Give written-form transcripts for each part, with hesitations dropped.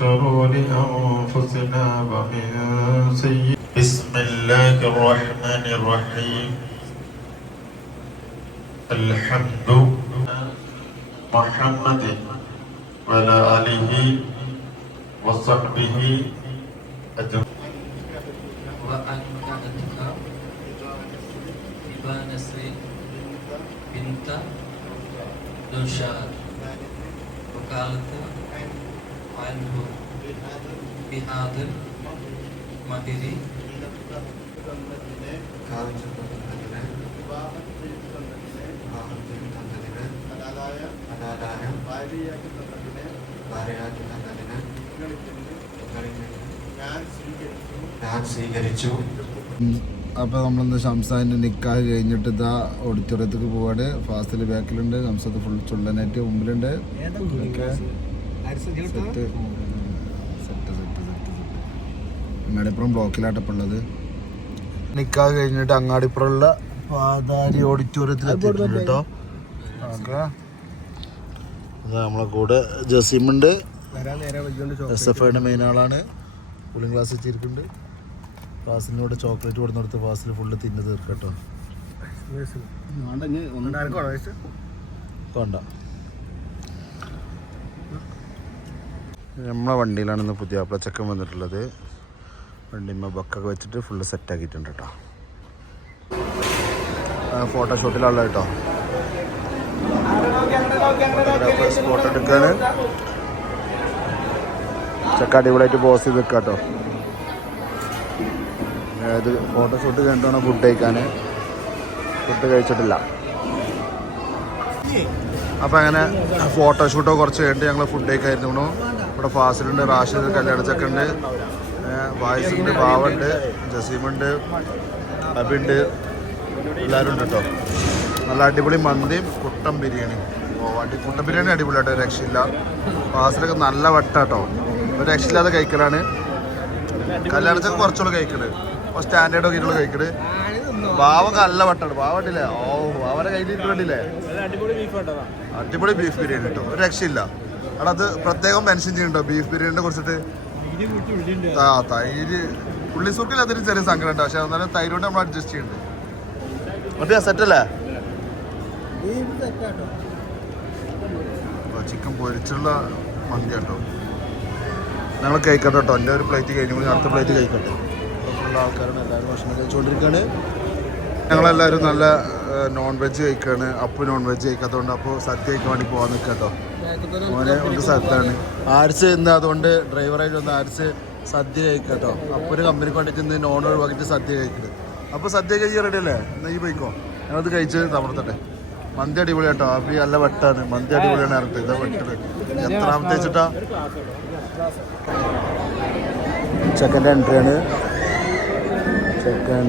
شرور أنفسنا ومن سيئات. بسم الله الرحمن الرحيم. الحمد محمد وعلى آله وصحبه أجمعين. بنت نوشاد وقالت عنه بهذا المهر ഞാൻ സ്വീകരിച്ചു. അപ്പോൾ നമ്മളിന്ന് ഷംസാദിൻ്റെ നിക്കാഹ് കഴിഞ്ഞിട്ട് ഇതാ ഓഡിറ്റോറിയത്തേക്ക് പോവാണ്. ഫാസിൽ ബാക്കിലുണ്ട്, ഷംസാദ് ഫുൾ ചുള്ളനായിട്ട് മുമ്പിലുണ്ട്. അങ്ങാടിപ്പുറം ബ്ലോക്കിലാട്ടപ്പോൾ ഉള്ളത്. നിക്കാഹ് കഴിഞ്ഞിട്ട് അങ്ങാടിപ്പുറമുള്ള പാതാരി ഓഡിറ്റോറിയത്തിൽ എത്തിയിട്ടുണ്ട് കേട്ടോ. ഓക്കെ, നമ്മളെ കൂടെ ജസീമുണ്ട്, SFIയുടെ മെയിൻ ആളാണ്. കൂളിംഗ് ഗ്ലാസ് വെച്ചിരിക്കുന്നുണ്ട്. ഫാസിലിനോട് ചോക്ലേറ്റ് കൊടുത്ത് ഫാസിൽ ഫുള്ള് തിന്ന് തീർക്കട്ടോ. വേണ്ട, നമ്മളെ വണ്ടിയിലാണ് ഇന്ന് പുതിയ പ്ലച്ചക്കം വന്നിട്ടുള്ളത്. വണ്ടിമ്മ ബക്കൊക്കെ വെച്ചിട്ട് ഫുള്ള് സെറ്റാക്കിയിട്ടുണ്ട് കേട്ടോ. ഫോട്ടോഷൂട്ടിലുള്ള കേട്ടോ, ഫോട്ടോ എടുക്കാണ്. ചെക്ക അടിപൊളിയായിട്ട് പോസ് ചെയ്ത് നിൽക്കാം കേട്ടോ. ഇത് ഫോട്ടോഷൂട്ട് കഴിഞ്ഞിട്ടാണ് ഫുഡ് കഴിക്കാൻ. ഫുഡ് കഴിച്ചിട്ടില്ല. അപ്പം അങ്ങനെ ഫോട്ടോഷൂട്ടോ കുറച്ച് കഴിഞ്ഞിട്ട് ഞങ്ങൾ ഫുഡ് കഴിക്കായിരുന്നു. ഇവിടെ ഫാസിലുണ്ട്, റാഷിദ്, കല്യാണച്ചക്ക ഉണ്ട്, വായിസുണ്ട്, ബാവുണ്ട്, ജസീമുണ്ട്, അബിണ്ട്, എല്ലാവരും ഉണ്ട് കേട്ടോ. നല്ല അടിപൊളി മന്തിയും കുട്ടൻ ബിരിയാണിയും. കുട്ടൻ ബിരിയാണി അടിപൊളിയാട്ടോ, രക്ഷയില്ല. ഫാസിലൊക്കെ നല്ല വട്ടാട്ടോ, ഒരു രക്ഷയില്ലാതെ കഴിക്കലാണ്. കല്യാണച്ചക്ക കുറച്ചുകൂടെ കഴിക്കണത്, സ്റ്റാൻഡേർഡ് നോക്കിയിട്ടുള്ള കഴിക്കണ്. ബാവൊക്കെ നല്ല വട്ടാണ്. ബാവട്ടില്ലേ, ഓ ബാവന്റെ കയ്യിലിരിക്കണ്ടില്ലേ, അടിപൊളി ബീഫ് ബിരിയാണി കേട്ടോ, ഒരു രക്ഷയില്ല. അവിടെ അത് പ്രത്യേകം മെൻഷൻ ചെയ്യുന്നുണ്ടോ ബീഫ് ബിരിയാണിനെ കുറിച്ചിട്ട്. ആ തൈര് ഉള്ളിസൂക്കിൽ അതൊരു ചെറിയ സങ്കടം ഉണ്ട്, പക്ഷെ എന്നാലും തൈര് കൊണ്ട് നമ്മൾ അഡ്ജസ്റ്റ് ചെയ്യുന്നുണ്ട്. മറ്റേ സെറ്റല്ലേ, ചിക്കൻ പൊരിച്ചുള്ള മന്തി കേട്ടോ. ഞങ്ങൾ കഴിക്കട്ടെ കേട്ടോ. എൻ്റെ ഒരു പ്ലേറ്റ് കഴിഞ്ഞു, അടുത്ത പ്ലേറ്റ് കഴിക്കട്ടെ. ഉള്ള ആൾക്കാരാണ്, എല്ലാവരും ഭക്ഷണം കഴിച്ചുകൊണ്ടിരിക്കുകയാണ്. ഞങ്ങളെല്ലാവരും നല്ല നോൺ വെജ് കഴിക്കുകയാണ്. അപ്പോൾ നോൺ വെജ് കഴിക്കാത്തതുകൊണ്ട് അപ്പോൾ സദ്യ കഴിക്കാൻ വേണ്ടി പോകാൻ നിൽക്കുക കേട്ടോ. മോനെ ഒരു സദ്യയാണ് ആരിച്ച് ഇന്ന്, അതുകൊണ്ട് ഡ്രൈവറായിട്ട് വന്ന് ആരിച്ച് സദ്യ കഴിക്കുക കേട്ടോ. അപ്പോൾ ഒരു കമ്പനിക്ക് വേണ്ടിയിട്ട് ഇന്ന് നോൺ ഒഴിവാക്കിയിട്ട് സദ്യ കഴിക്കുന്നത്. അപ്പോൾ സദ്യ കഴിക്കാൻ റെഡി അല്ലേ? എന്നാൽ ഈ പോയിക്കോ, ഞങ്ങളത് കഴിച്ച് തമർത്തട്ടെ. മന്തി അടിപൊളി കേട്ടോ, അപ്പോൾ നല്ല വെട്ടാണ്. മന്തി അടിപൊളിയാണ് ഇറങ്ങി. ഇതാ വെട്ടത് എത്രാമത്തെ വെച്ചിട്ടാ. ചെക്കൻ്റെ എൻട്രിയാണ്. ചെക്കൻ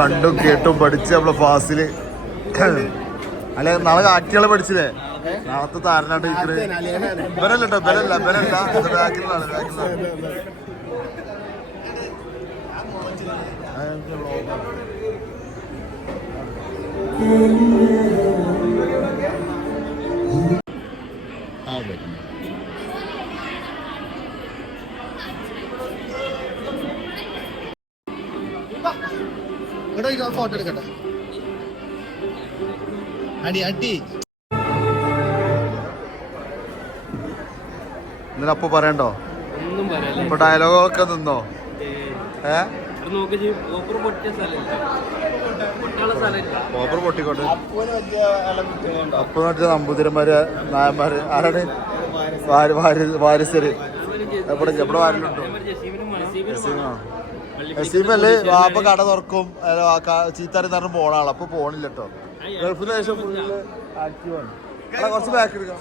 കണ്ടും കേട്ടും പഠിച്ച് നമ്മളെ ഫാസില് അല്ലെ നാളെ ആക്കിയാളെ പഠിച്ചില്ലേ നാളത്തെ താരനായിട്ട് ഇരിക്കുന്നത് ബലല്ല കേട്ടോ ബലല്ല ബാക്കിലാണ് ഫോട്ടോ എടുക്കട്ടെ അടി അടി ഇന്നലെ അപ്പൊ പറയണ്ടോ ഇപ്പൊ ഡയലോഗൊക്കെ നിന്നോ ഓപ്പർ പൊട്ടിക്കോട്ടെ അപ്പൊ മറ്റേ നമ്പൂതിരന്മാര് നായന്മാര് ആരാണ് വാരിസര് എവിടെ വാരലുണ്ടോ നസീമല്ലേ വാപ്പ കട തുറക്കും ചീത്താരി പറഞ്ഞ് പോണ ആള് അപ്പൊ പോണില്ല കേട്ടോ ഗൾഫിന് ശേഷം ഫുള്ള് ആക്റ്റീവാണ് കുറച്ച് ബാക്ക് എടുക്കാം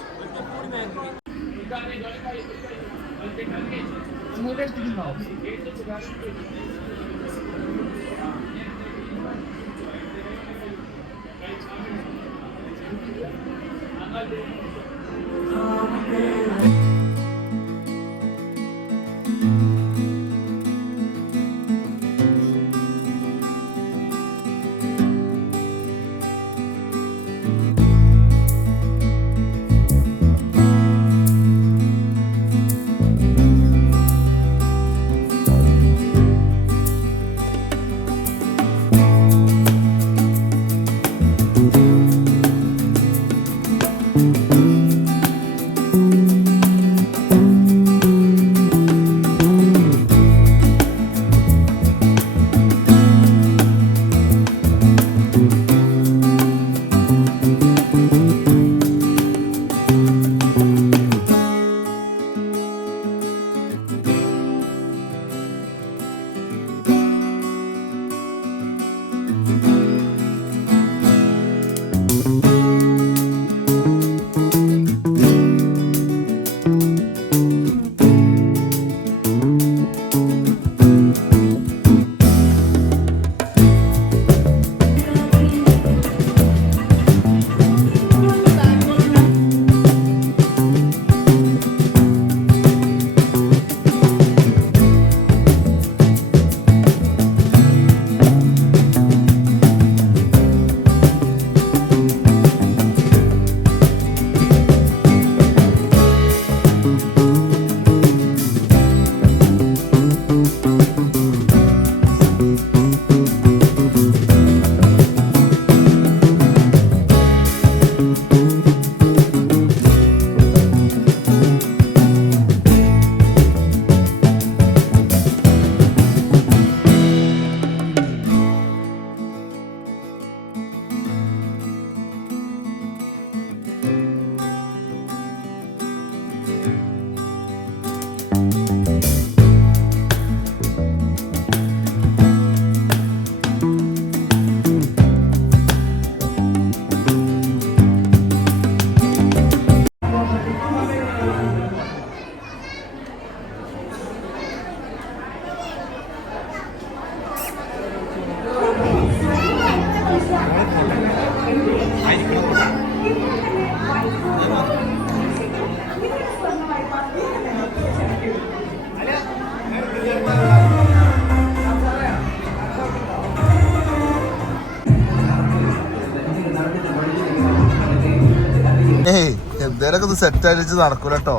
എന്തേലൊക്കെ ഒന്ന് സെറ്റ് അടിച്ച് നടക്കൂല കേട്ടോ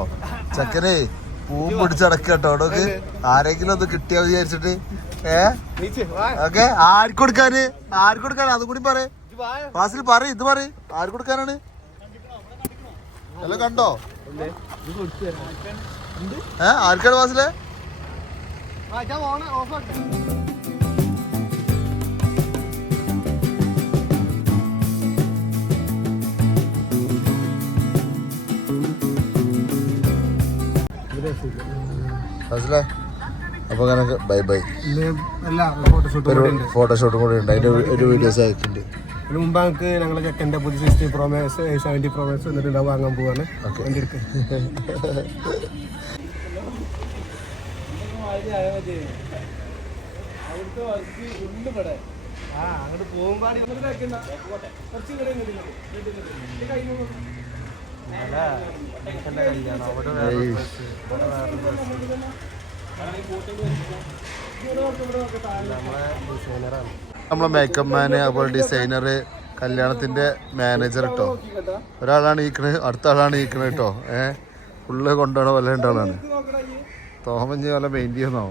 ചക്കനെ പൂവും പിടിച്ചടക്കുക കേട്ടോ അവിടൊക്കെ ആരെങ്കിലും ഒന്ന് കിട്ടിയാ വിചാരിച്ചിട്ട് ഓക്കെ ആർക്ക് കൊടുക്കാന് അതും കൂടി പറ ഫാസിൽ പറ ഇത് പറ ആർക്ക് കൊടുക്കാനാണ് എല്ലാം കണ്ടോ ആർക്കാണ് ഫാസിലെ അപ്പൊ അങ്ങനെ ബൈ ബൈ ഫോട്ടോഷൂട്ടും കൂടി ഉണ്ട് അതിന്റെ ഒരു വീഡിയോസ് ആയിട്ടുണ്ട് അതിന് മുമ്പ് നമുക്ക് ഞങ്ങളെ ചെക്കൻ്റെ പുതിയ 60 Pro Max 70 Pro Max എന്നിട്ട് വാങ്ങാൻ പോവാണ് വണ്ടി എടുക്കുക അങ്ങോട്ട് പോകുമ്പോൾ നമ്മളെ മേക്കപ്പ് മാന് അതുപോലെ ഡിസൈനർ കല്യാണത്തിന്റെ മാനേജർ കേട്ടോ. ഒരാളാണ് ഈക്കണ്, അടുത്ത ആളാണ് ഈക്കണ് കേട്ടോ. ഫുള്ള് കൊണ്ടുപോകണ പോലെ ഉണ്ടാളാണ്. തോമഞ്ഞ് പോലെ മെയിൻ ചെയ്യുന്നോ.